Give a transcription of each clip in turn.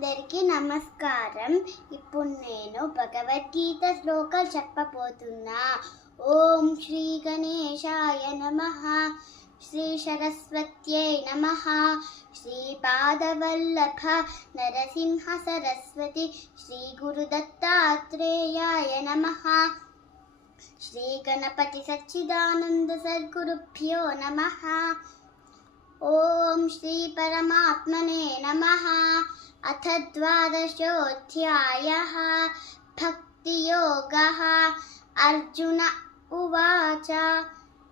అందరికీ నమస్కారం. ఇప్పుడు నేను భగవద్గీత శ్లోకాలు చెప్పబోతున్నా. ఓం శ్రీ గణేశాయ నమ. శ్రీ సరస్వత్యై నమ. శ్రీ పాదవల్లభ నరసింహ సరస్వతి శ్రీ గురుదత్తాత్రేయాయ నమ. శ్రీ గణపతి సచ్చిదానంద సద్గురుభ్యో నమ. ॐ श्रीपरमात्मने नमः। अथ द्वादशोऽध्यायः। भक्तियोगः। अर्जुन उवाच।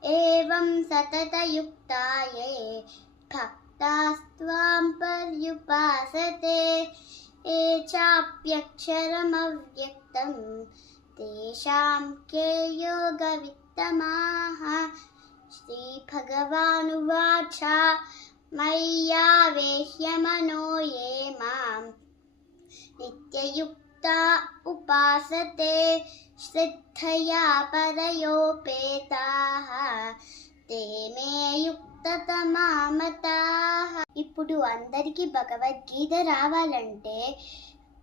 एवं सततयुक्ता ये भक्तास्त्वां पर्युपासते। ये चाप्यक्षरमव्यक्तं, तेषां के योगवित्तमाः? श्रीभगवानुवाच मय्यावेश्य मनो ये मां नित्ययुक्ता उपासते श्रद्धया परयोपेताः ते मे యుక్తతమామతాః ఇప్పుడు అందరికీ భగవద్గీత రావాలంటే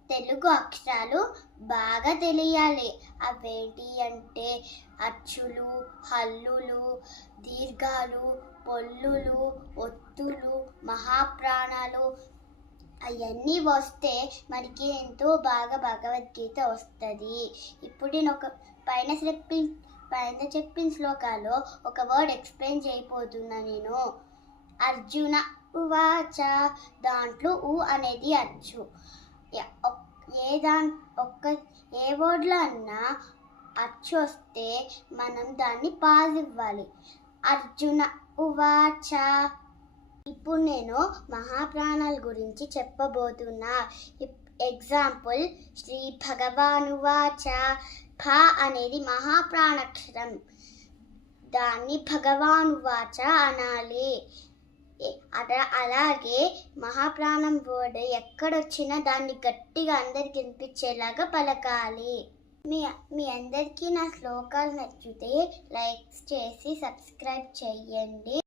తెలుగు అక్షరాలు బాగా తెలియాలి. అవేంటి అంటే అచ్చులు హల్లులు దీర్ఘాలు పొల్లులు ఒత్తులు మహాప్రాణాలు అవన్నీ వస్తే మనకి ఎంతో బాగా భగవద్గీత వస్తుంది. ఇప్పుడు నేను ఒక పైన చెప్పి పైన చెప్పిన శ్లోకాల్లో ఒక వర్డ్ ఎక్స్ప్లెయిన్ చేయబోతున్నా నేను. అర్జున ఉవాచ దాంట్లో ఉ అనేది అచ్చు. ఏదా ఏ దాన్ ఒక్క ఏ వర్డ్లో అన్నా అచ్చు వస్తే మనం దాన్ని పాజ్ ఇవ్వాలి. అర్జున ఉవాచ. ఇప్పుడు నేను మహాప్రాణాల గురించి చెప్పబోతున్నా. ఎగ్జాంపుల్ శ్రీ భగవానువాచ భ అనేది మహాప్రాణాక్షరం. దాన్ని భగవానువాచ అనాలి. ఏ- అలాగే మహాప్రాణం వర్డ్ ఎక్కడొచ్చినా దాన్ని గట్టిగా అందరికి వినిపించేలాగా పలకాలి. మీ మీ అందరికీ నా శ్లోకాలు నచ్చితే లైక్స్ చేసి సబ్స్క్రైబ్ చేయండి